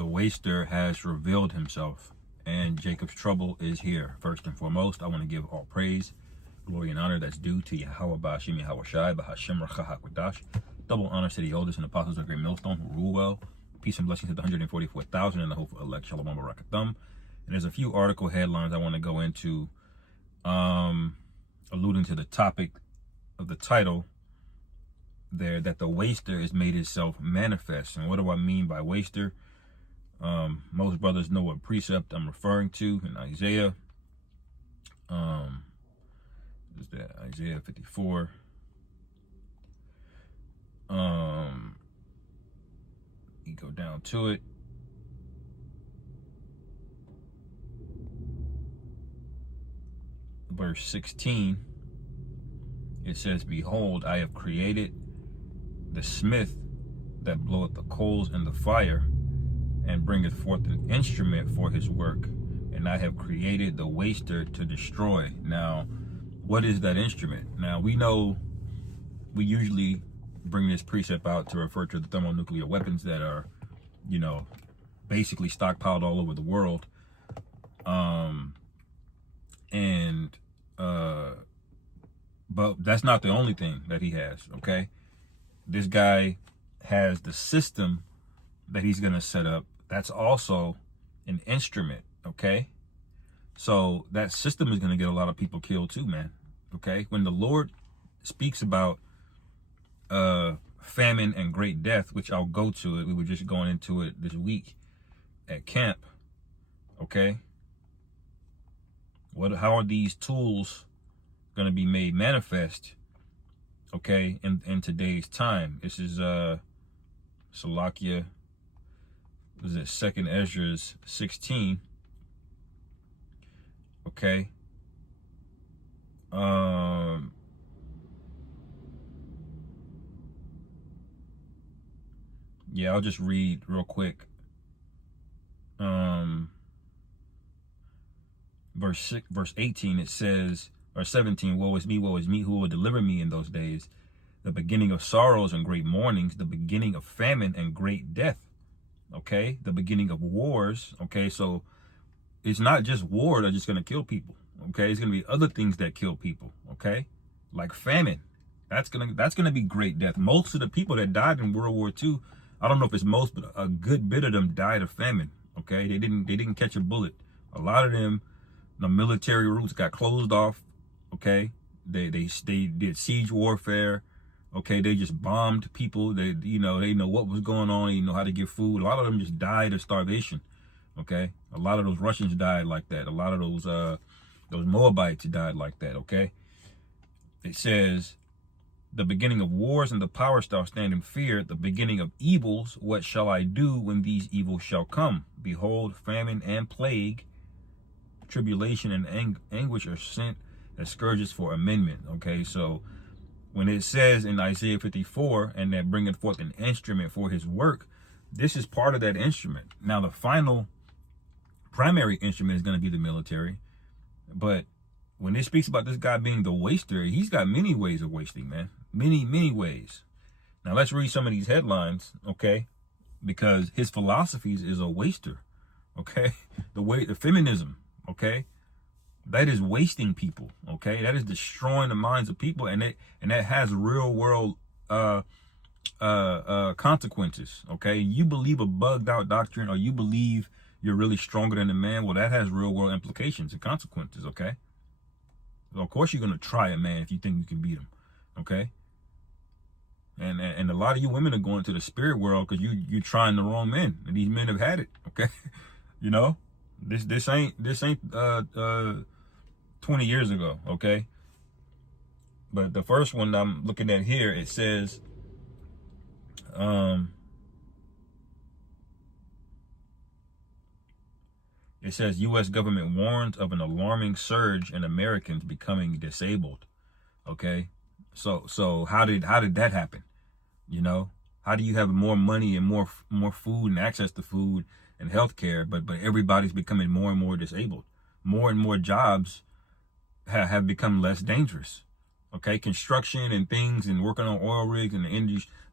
The waster has revealed himself, and Jacob's trouble is here. First and foremost, I want to give all praise, glory, and honor that's due to Yahweh Ba'ashim Yahweh Shai Ba'Hashem Rachahakwadash. Double honors to the elders and apostles of the great millstone who rule well. Peace and blessings to the 144,000 and the hopeful elect. Shalom Barakathum. And there's a few article headlines I want to go into, alluding to the topic of the title there, that the waster has made itself manifest. And what do I mean by waster? Most brothers know what precept I'm referring to in Isaiah. Is that Isaiah 54? You go down to it. Verse 16. It says, "Behold, I have created the smith that bloweth the coals in the fire, and bringeth forth an instrument for his work. And I have created the waster to destroy." Now, what is that instrument? Now, we know we usually bring this precept out to refer to the thermonuclear weapons that are, basically stockpiled all over the world. But that's not the only thing that he has, okay? This guy has the system that he's going to set up. That's also an instrument, okay? So that system is going to get a lot of people killed too, man, okay? When the Lord speaks about famine and great death, which I'll go to it. We were just going into it this week at camp, okay? How are these tools going to be made manifest, okay, in today's time? This is Salakia, was it 2nd Ezra 16, okay? Yeah, I'll just read real quick. Verse 18, it says, or 17, woe is me, who will deliver me in those days? The beginning of sorrows and great mournings, the beginning of famine and great death, okay? The beginning of wars, okay? So it's not just war that's just going to kill people, okay? It's going to be other things that kill people, okay? Like famine. That's gonna be great death. Most of the people that died in World War II, I don't know if it's most, but a good bit of them died of famine, okay? They didn't catch a bullet. A lot of them, the military routes got closed off, okay? They did siege warfare, okay? They just bombed people. They know what was going on. They know how to get food. A lot of them just died of starvation, okay? A lot of those Russians died like that. A lot of those Moabites died like that, okay? It says, the beginning of wars and the power shall stand in fear. The beginning of evils, what shall I do when these evils shall come? Behold, famine and plague, tribulation and anguish are sent as scourges for amendment. Okay, so when it says in Isaiah 54, and that bringeth forth an instrument for his work, this is part of that instrument. Now, the final primary instrument is going to be the military, but when it speaks about this guy being the waster, he's got many ways of wasting, man. Many ways. Now, let's read some of these headlines, okay? Because his philosophies is a waster, okay? The feminism, okay? That is wasting people, okay? That is destroying the minds of people, and that has real world consequences, okay? You believe a bugged out doctrine, or you believe you're really stronger than a man, well, that has real world implications and consequences, okay? So of course you're going to try a man if you think you can beat him, okay? And a lot of you women are going to the spirit world because you're trying the wrong men, and these men have had it, okay? This ain't 20 years ago, okay? But the first one I'm looking at here, it says, U.S. government warns of an alarming surge in Americans becoming disabled. Okay, so how did that happen? How do you have more money and more food and access to food and healthcare, but everybody's becoming more and more disabled? More and more jobs have become less dangerous. Okay, construction and things, and working on oil rigs and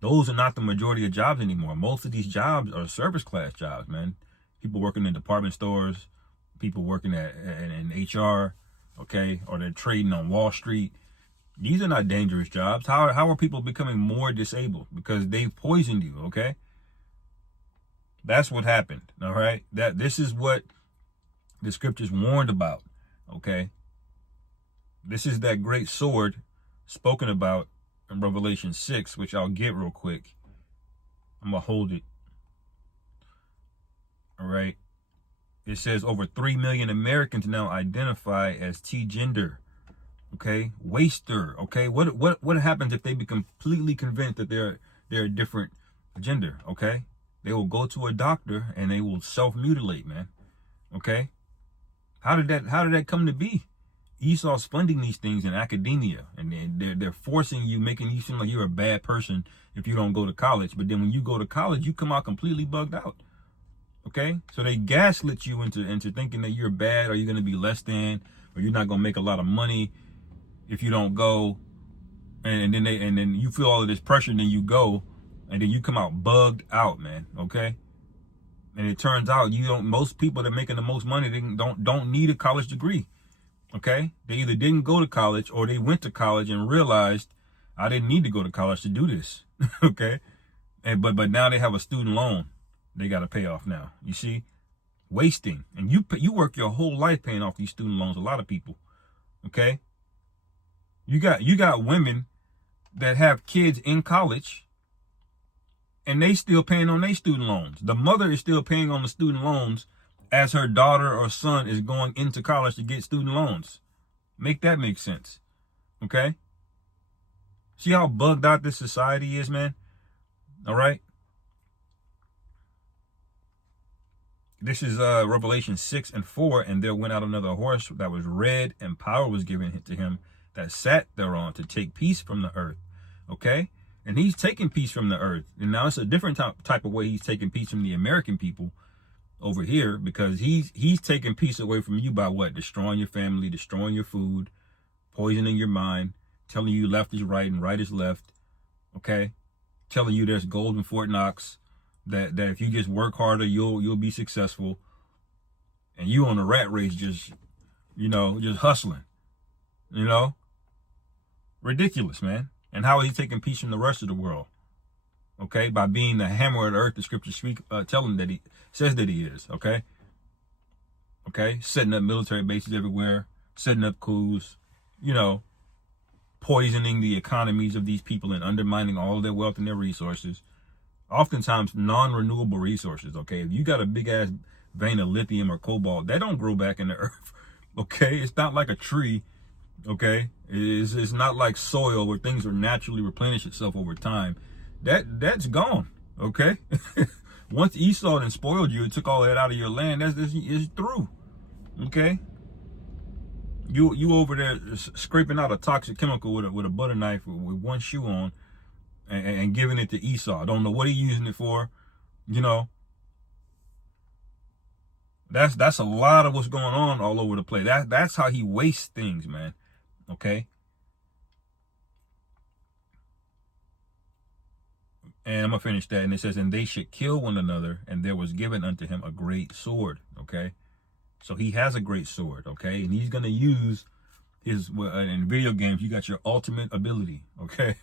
those are not the majority of jobs anymore. Most of these jobs are service class jobs, man. People working in department stores, people working in HR, okay, or they're trading on Wall Street. These are not dangerous jobs. How are people becoming more disabled? Because they've poisoned you, okay? That's what happened, all right? This is what the scriptures warned about, okay? This is that great sword spoken about in Revelation 6, which I'll get real quick. I'm going to hold it. All right. It says over 3 million Americans now identify as T-gender. Okay. Waster. Okay. What happens if they be completely convinced that they're a different gender? Okay. They will go to a doctor and they will self-mutilate, man. Okay. How did that come to be? Esau's funding these things in academia, and they're forcing you, making you seem like you're a bad person if you don't go to college. But then when you go to college, you come out completely bugged out. Okay, so they gaslit you into thinking that you're bad, or you're going to be less than, or you're not going to make a lot of money if you don't go. And then you feel all of this pressure, and then you go, and then you come out bugged out, man. Okay, and it turns out most people that are making the most money, they don't need a college degree. Okay, they either didn't go to college or they went to college and realized I didn't need to go to college to do this. Okay, but now they have a student loan they got to pay off now. You see, wasting, and you work your whole life paying off these student loans. A lot of people. Okay, you got women that have kids in college and they still paying on their student loans. The mother is still paying on the student loans as her daughter or son is going into college to get student loans. Make that make sense. Okay? See how bugged out this society is, man? All right? This is Revelation 6 and 4. And there went out another horse that was red, and power was given to him that sat thereon to take peace from the earth. Okay? And he's taking peace from the earth. And now it's a different type of way he's taking peace from the American people over here, because he's taking peace away from you by what? Destroying your family, destroying your food, poisoning your mind, telling you left is right and right is left. Okay? Telling you there's gold in Fort Knox, that if you just work harder, you'll be successful. And you on a rat race, just hustling. Ridiculous, man. And how is he taking peace from the rest of the world? Okay, by being the hammer of the earth, the scriptures tell him that he says that he is. Okay, setting up military bases everywhere, setting up coups, poisoning the economies of these people and undermining all of their wealth and their resources. Oftentimes non-renewable resources. Okay, if you got a big ass vein of lithium or cobalt, that don't grow back in the earth. Okay, it's not like a tree. Okay, it's not like soil where things will naturally replenish itself over time. That's gone. Okay. Once Esau and spoiled you and took all that out of your land, it's through. Okay. You over there scraping out a toxic chemical with a butter knife with one shoe on, and giving it to Esau. I don't know what he's using it for. That's a lot of what's going on all over the place. That's how he wastes things, man. Okay. And I'm going to finish that. And it says, and they should kill one another. And there was given unto him a great sword. Okay. So he has a great sword. Okay. And he's going to use his, in video games, you got your ultimate ability. Okay.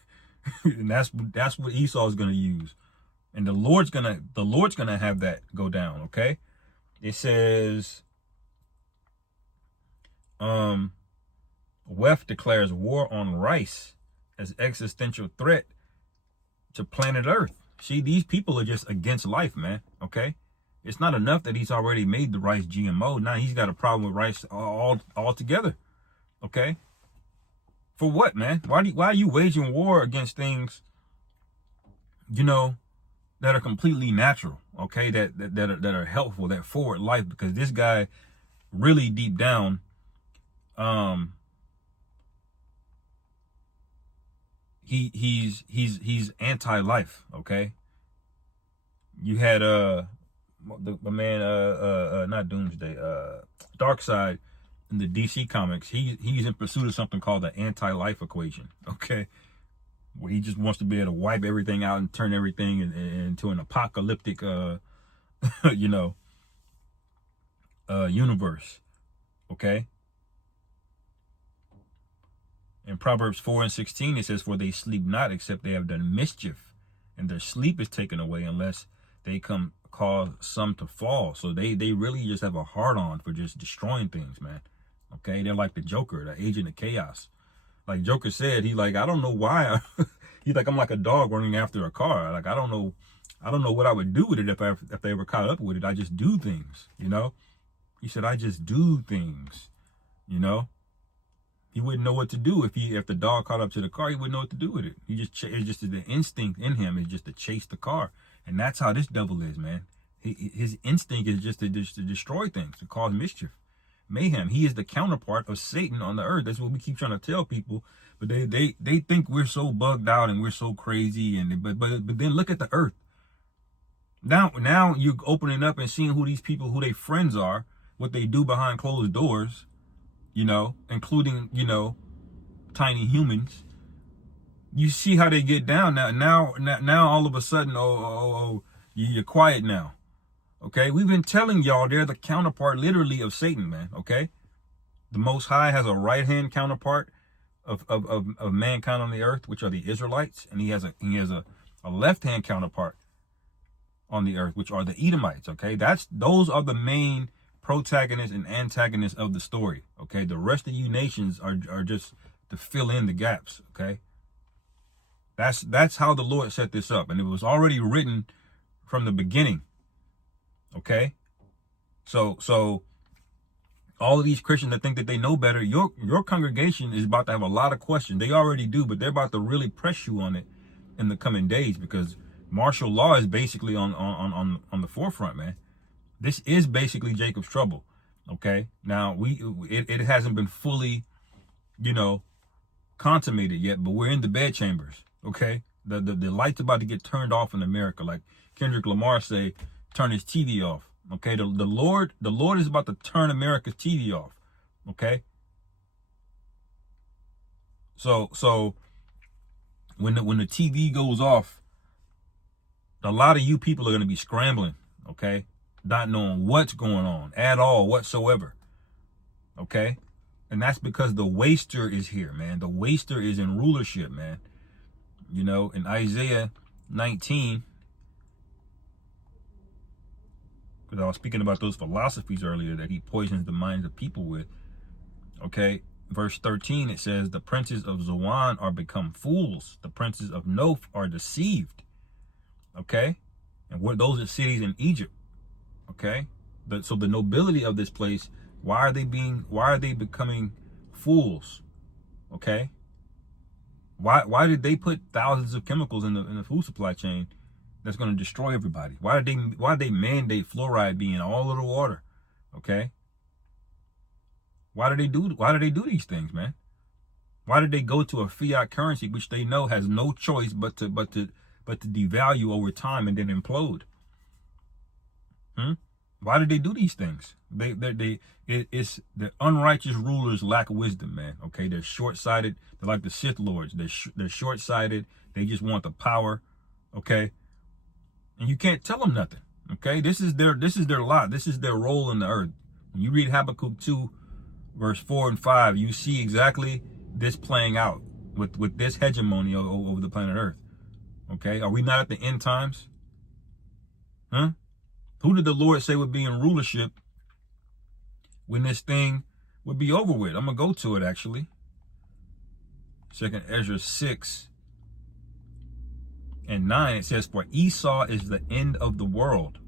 And that's what Esau is going to use. And the Lord's going to have that go down. Okay. It says, WEF declares war on rice as existential threat to planet Earth. See, these people are just against life, man. Okay, it's not enough that he's already made the rice GMO. Now he's got a problem with rice altogether. Okay, for what, man? Why are you waging war against things, that are completely natural? Okay, that are helpful, that forward life. Because this guy, really deep down, he's anti-life. Okay, you had the man not Doomsday, Darkseid in the DC comics. He's in pursuit of something called the anti-life equation. Okay, where he just wants to be able to wipe everything out and turn everything into an apocalyptic, you know, universe. Okay. In Proverbs 4:16, it says, "For they sleep not, except they have done mischief, and their sleep is taken away, unless they come cause some to fall." So they really just have a hard on for just destroying things, man. Okay, they're like the Joker, the agent of chaos. Like Joker said, he like, I don't know why. He's like, I'm like a dog running after a car. Like I don't know what I would do with it if they ever caught up with it. I just do things, you know. He said, I just do things, you know. He wouldn't know what to do if the dog caught up to the car. He wouldn't know what to do with it. It's just the instinct in him is just to chase the car, and that's how this devil is, man. His instinct is just to destroy things, to cause mischief, mayhem. He is the counterpart of Satan on the earth. That's what we keep trying to tell people, but they think we're so bugged out and we're so crazy. And but then look at the earth. Now you're opening up and seeing who these people, who their friends are, what they do behind closed doors. You know, including, you know, tiny humans. You see how they get down now all of a sudden, you're quiet now. Okay, we've been telling y'all they're the counterpart literally of Satan, man. Okay, the Most High has a right hand counterpart of mankind on the earth, which are the Israelites, and he has a left hand counterpart on the earth, which are the Edomites. Okay, those are the main protagonists and antagonists of the story. Okay, the rest of you nations are just to fill in the gaps. Okay, that's how the Lord set this up, and it was already written from the beginning. Okay, so all of these Christians that think that they know better, your congregation is about to have a lot of questions. They already do, but they're about to really press you on it in the coming days, because martial law is basically on the forefront, man. This is basically Jacob's trouble. Okay, now it hasn't been fully, you know, consummated yet, but we're in the bed chambers. Okay, the light's about to get turned off in America, like Kendrick Lamar say, turn his TV off. Okay, the Lord is about to turn America's TV off. Okay, so when the TV goes off, a lot of you people are going to be scrambling. Okay, not knowing what's going on at all whatsoever. Okay, and that's because the waster is here, man. The waster is in rulership, man. You know, in Isaiah 19, because I was speaking about those philosophies earlier that he poisons the minds of people with. Okay, verse 13, it says, the princes of Zoan are become fools. The princes of Noph are deceived. Okay, and those are cities in Egypt. Okay, so the nobility of this place, why are they becoming fools? Okay, why did they put thousands of chemicals in the food supply chain that's going to destroy everybody? Why did they mandate fluoride be in all of the water? Okay, why do they do these things, man? Why did they go to a fiat currency which they know has no choice but to devalue over time and then implode? Why did they do these things? It's the unrighteous rulers lack wisdom, man. Okay, they're short-sighted. They're like the Sith lords. They're short-sighted. They just want the power. Okay, and you can't tell them nothing. Okay, this is their lot. This is their role in the earth. When you read Habakkuk 2, verse 4 and 5, you see exactly this playing out with this hegemony over the planet Earth. Okay, are we not at the end times? Who did the Lord say would be in rulership when this thing would be over with? I'm going to go to it, actually. 2 Ezra 6 and 9, it says, for Esau is the end of the world,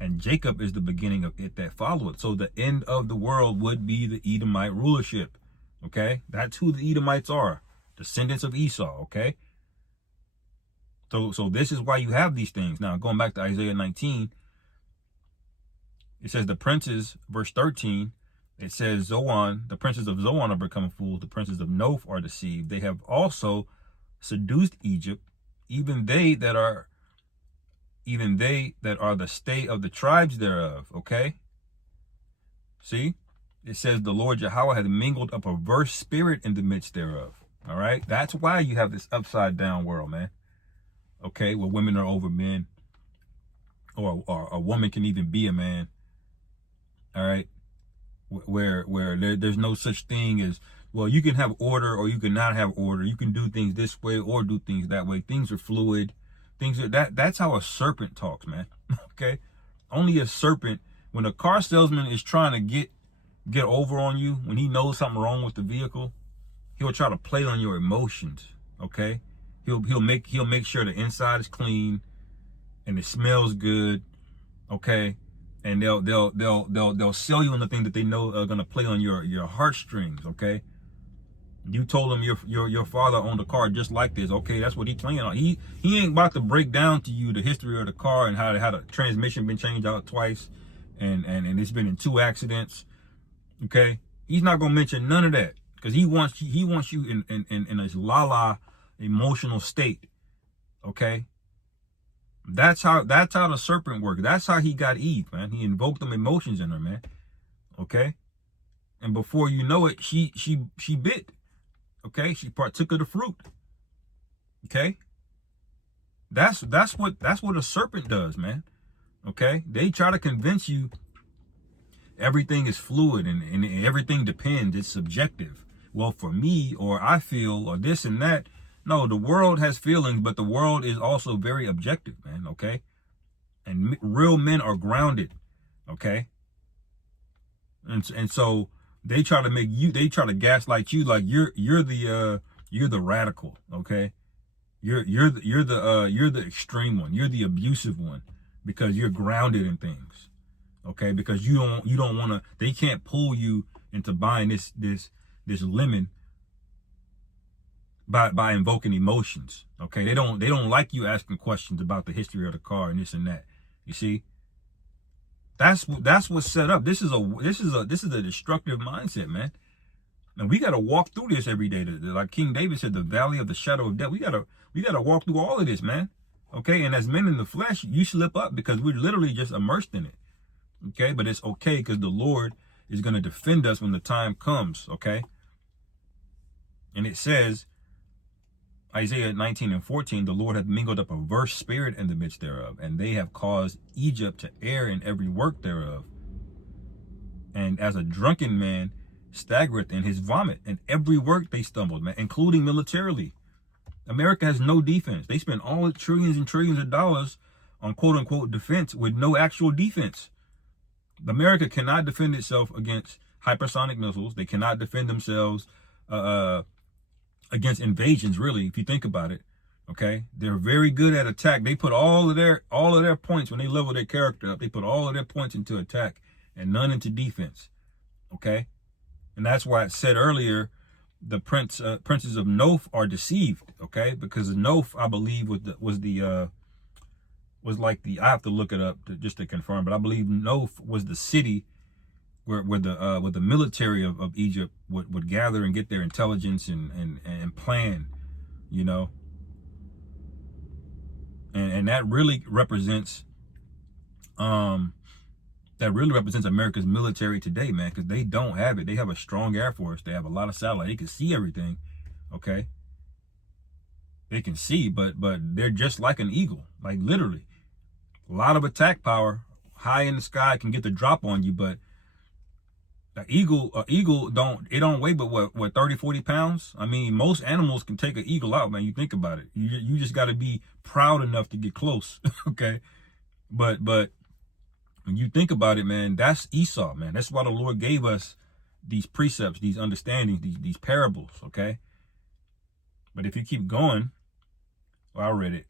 and Jacob is the beginning of it that followeth. So the end of the world would be the Edomite rulership. Okay, that's who the Edomites are, descendants of Esau. Okay, so this is why you have these things. Now, going back to Isaiah 19, it says the princes, verse 13, it says Zoan, the princes of Zoan are become fools, the princes of Noph are deceived. They have also seduced Egypt, even they that are the stay of the tribes thereof. Okay, see, it says the Lord Yahweh hath mingled a perverse spirit in the midst thereof. All right. That's why you have this upside down world, man. Okay. Where women are over men, or a woman can even be a man. All right. Where there's no such thing as, well, you can have order or you can not have order. You can do things this way or do things that way. Things are fluid. Things are that's how a serpent talks, man. Okay. Only a serpent, when a car salesman is trying to get over on you, when he knows something wrong with the vehicle, he'll try to play on your emotions. Okay. He'll make sure the inside is clean and it smells good. Okay. And they'll sell you on the thing that they know are gonna play on your heartstrings. Okay. You told him your father owned a car just like this. Okay, that's what he playing on. He ain't about to break down to you the history of the car and how the transmission been changed out twice, and it's been in 2 accidents. Okay, he's not gonna mention none of that because he wants you in this la emotional state. Okay, that's how the serpent works. That's how he got Eve, man. He invoked them emotions in her, man. Okay, and before you know it, she bit. Okay, she partook of the fruit. Okay, that's what a serpent does, man. Okay, they try to convince you everything is fluid and everything depends. It's subjective. Well, for me, or I feel, or this and that. No, the world has feelings, but the world is also very objective, man. Okay, and real men are grounded. Okay, and so they try to gaslight you like you're the radical. Okay, you're the extreme one. You're the abusive one because you're grounded in things. Okay, because you don't want to. They can't pull you into buying this lemon by invoking emotions. Okay, they don't like you asking questions about the history of the car and this and that. You see. That's what's set up. This is a destructive mindset, man. And we got to walk through this every day. Like King David said, the valley of the shadow of death. We gotta walk through all of this, man. Okay, and as men in the flesh, you slip up because we're literally just immersed in it. Okay, but it's okay because the Lord is going to defend us when the time comes. Okay, and it says, Isaiah 19:14, the Lord hath mingled a perverse spirit in the midst thereof, and they have caused Egypt to err in every work thereof. And as a drunken man staggereth in his vomit, in every work they stumbled, man, including militarily. America has no defense. They spend all the trillions and trillions of dollars on quote unquote defense with no actual defense. America cannot defend itself against hypersonic missiles. They cannot defend themselves against invasions, really, if you think about it. Okay, they're very good at attack. They put all of their points when they level their character up. They put all of their points into attack and none into defense. Okay, and that's why it said earlier, the princes of Noph are deceived. Okay, because Noph, I believe, was like the, I have to look it up just to confirm, but I believe Noph was the city where the military of Egypt would gather and get their intelligence and plan, you know. And that really represents America's military today, man, because they don't have it. They have a strong Air Force. They have a lot of satellite. They can see everything. Okay. They can see, but they're just like an eagle, like literally. A lot of attack power, high in the sky, can get the drop on you, but an eagle don't weigh but what 30, 40 pounds. I mean, most animals can take an eagle out, man. You think about it. You just got to be proud enough to get close. Okay, but when you think about it, man, that's Esau, man. That's why the Lord gave us these precepts, these understandings, these parables. Okay, but if you keep going, well, I read it.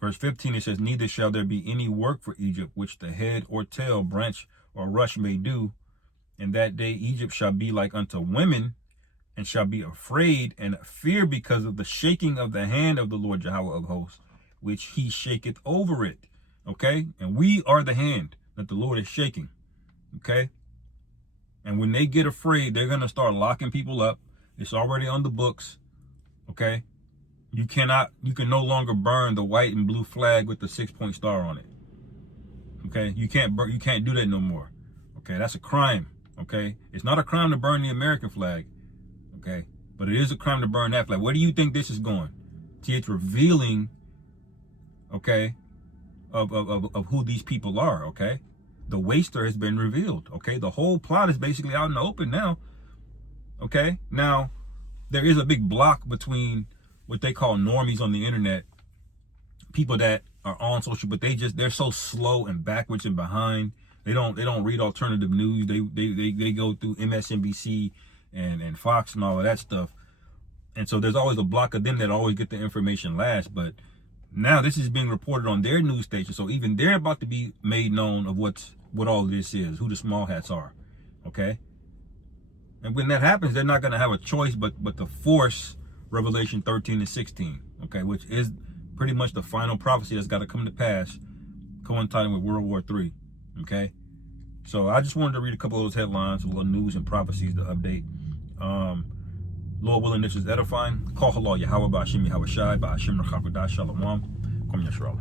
Verse 15, it says, neither shall there be any work for Egypt, which the head or tail, branch or rush may do. In that day Egypt shall be like unto women, and shall be afraid and fear because of the shaking of the hand of the Lord Jehovah of hosts, which he shaketh over it. Okay, and we are the hand that the Lord is shaking. Okay, and when they get afraid, they're gonna start locking people up. It's already on the books. Okay, you can no longer burn the white and blue flag with the 6-point star on it. Okay, you can't do that no more. Okay, that's a crime. Okay, it's not a crime to burn the American flag. Okay, But it is a crime to burn that flag. Where do you think this is going? See, it's revealing, okay, of who these people are, okay? The waster has been revealed, okay? The whole plot is basically out in the open now, okay? Now, there is a big block between what they call normies on the internet, people that are on social, but they're so slow and backwards and behind. They don't read alternative news. They go through MSNBC and Fox and all of that stuff. And so there's always a block of them that always get the information last. But now this is being reported on their news station. So even they're about to be made known of what all of this is, who the small hats are. Okay? And when that happens, they're not going to have a choice but to force Revelation 13 and 16. Okay, which is pretty much the final prophecy that's got to come to pass, coinciding with World War III. Okay? So I just wanted to read a couple of those headlines, a little news and prophecies to update. Lord willing, this is edifying. Call halal Yahweh Ba'ashim Yahweh Shai Ba'ashim Rachakudah Shalom. Kom Yisrael.